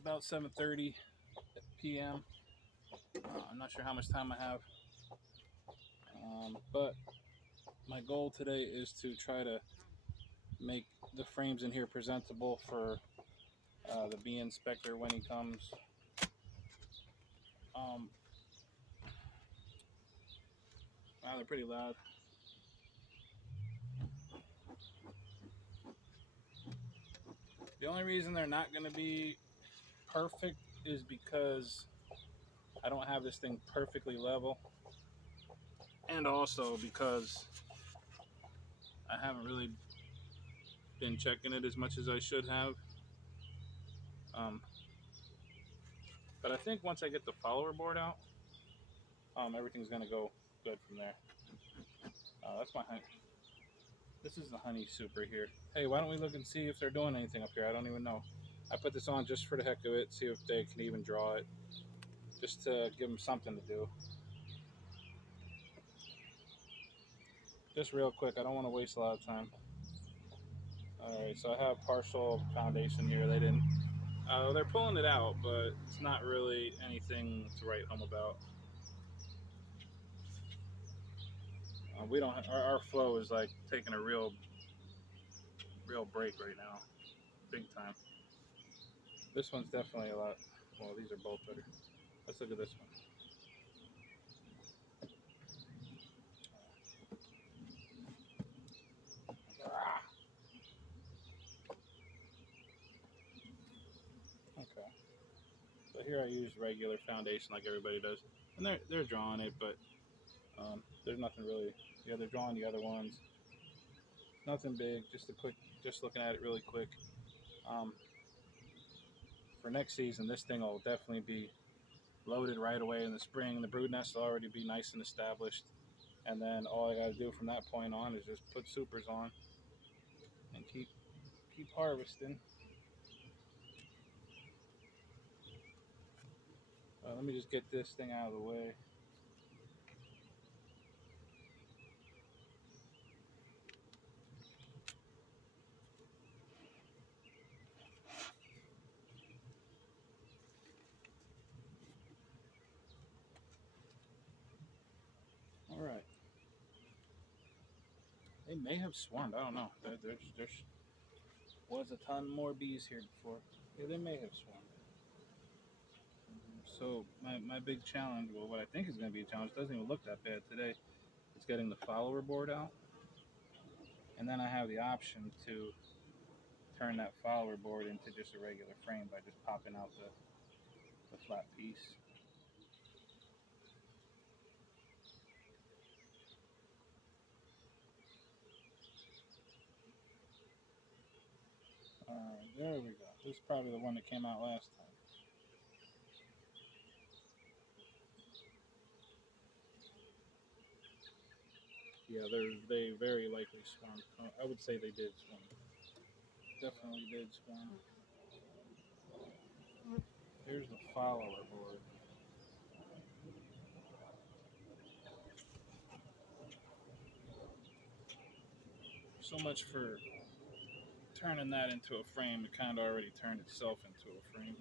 about 7:30 p.m. I'm not sure how much time I have, but my goal today is to try to make the frames in here presentable for the bee inspector when he comes. Wow, they're pretty loud. The only reason they're not going to be perfect is because I don't have this thing perfectly level, and also because I haven't really been checking it as much as I should have. Um, but I think once I get the follower board out, everything's going to go good from there. That's my honey. This is the honey super here. Hey, why don't we look and see if they're doing anything up here? I don't even know. I put this on just for the heck of it, see if they can even draw it, just to give them something to do. Just real quick, I don't want to waste a lot of time. All right, so I have partial foundation here. They're pulling it out, but it's not really anything to write home about. We don't. Our flow is like taking a real break right now, big time. This one's definitely a lot. Well, these are both better. Let's look at this one. Okay. So here I use regular foundation like everybody does, and they're drawing it, but there's nothing really. Yeah, they're drawing the other ones. Nothing big. Just looking at it really quick. Um, for next season, this thing will definitely be loaded right away in the spring. The brood nest will already be nice and established, and then all I got to do from that point on is just put supers on and keep harvesting. Let me just get this thing out of the way. All right. They may have swarmed. I don't know. There was a ton more bees here before. Yeah, they may have swarmed. So my big challenge, well, what I think is going to be a challenge, doesn't even look that bad today. It's getting the follower board out, and then I have the option to turn that follower board into just a regular frame by just popping out the flat piece. There we go. This is probably the one that came out last time. Yeah, they very likely swarmed. I would say they did swarm. Definitely did swarm. Here's the follower board. So much for turning that into a frame. It kind of already turned itself into a frame.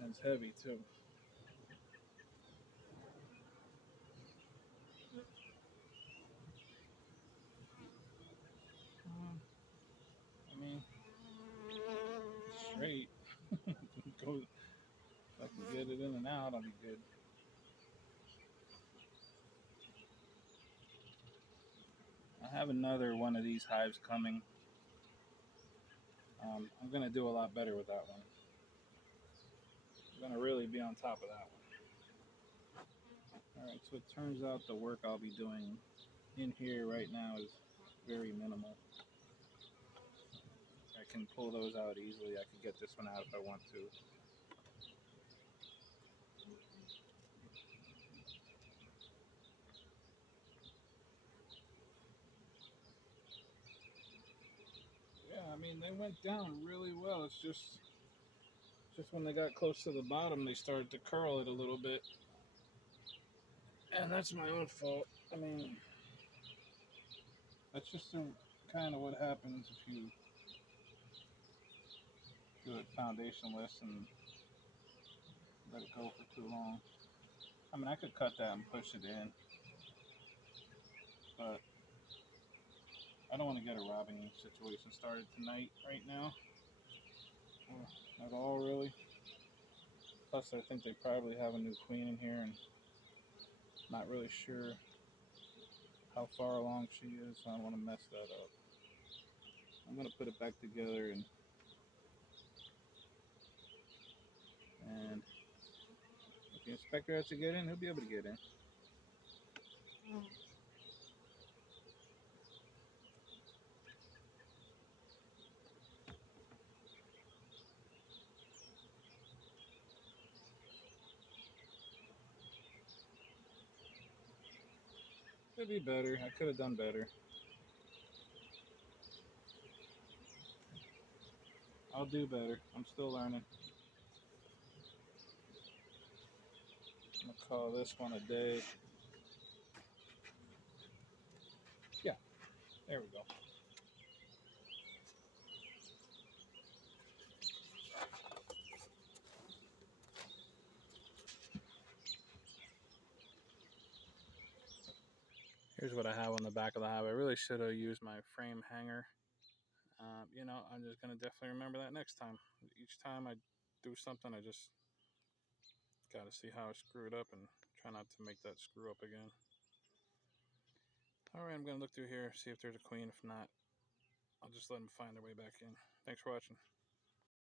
And it's heavy too. I mean, straight. Go. If I can get it in and out, I'll be good. I have another one of these hives coming. I'm gonna do a lot better with that one. I'm gonna really be on top of that one. All right, so it turns out the work I'll be doing in here right now is very minimal. I can pull those out easily. I can get this one out if I want to. Yeah, I mean they went down really well. It's just when they got close to the bottom, they started to curl it a little bit, and that's my own fault. I mean, that's just kind of what happens if you do it foundationless and let it go for too long. I mean, I could cut that and push it in, but I don't want to get a robbing situation started tonight, right now. Or at all, really. Plus, I think they probably have a new queen in here, and not really sure how far along she is, so I don't want to mess that up. I'm going to put it back together, and if the inspector has to get in, he'll be able to get in. Could be better. I could have done better. I'll do better. I'm still learning. I'm going to call this one a day. Yeah, there we go. Here's what I have on the back of the hive. I really should have used my frame hanger. You know, I'm just going to definitely remember that next time. Each time I do something, I just got to see how I screwed up and try not to make that screw up again. Alright, I'm going to look through here, see if there's a queen. If not, I'll just let them find their way back in. Thanks for watching.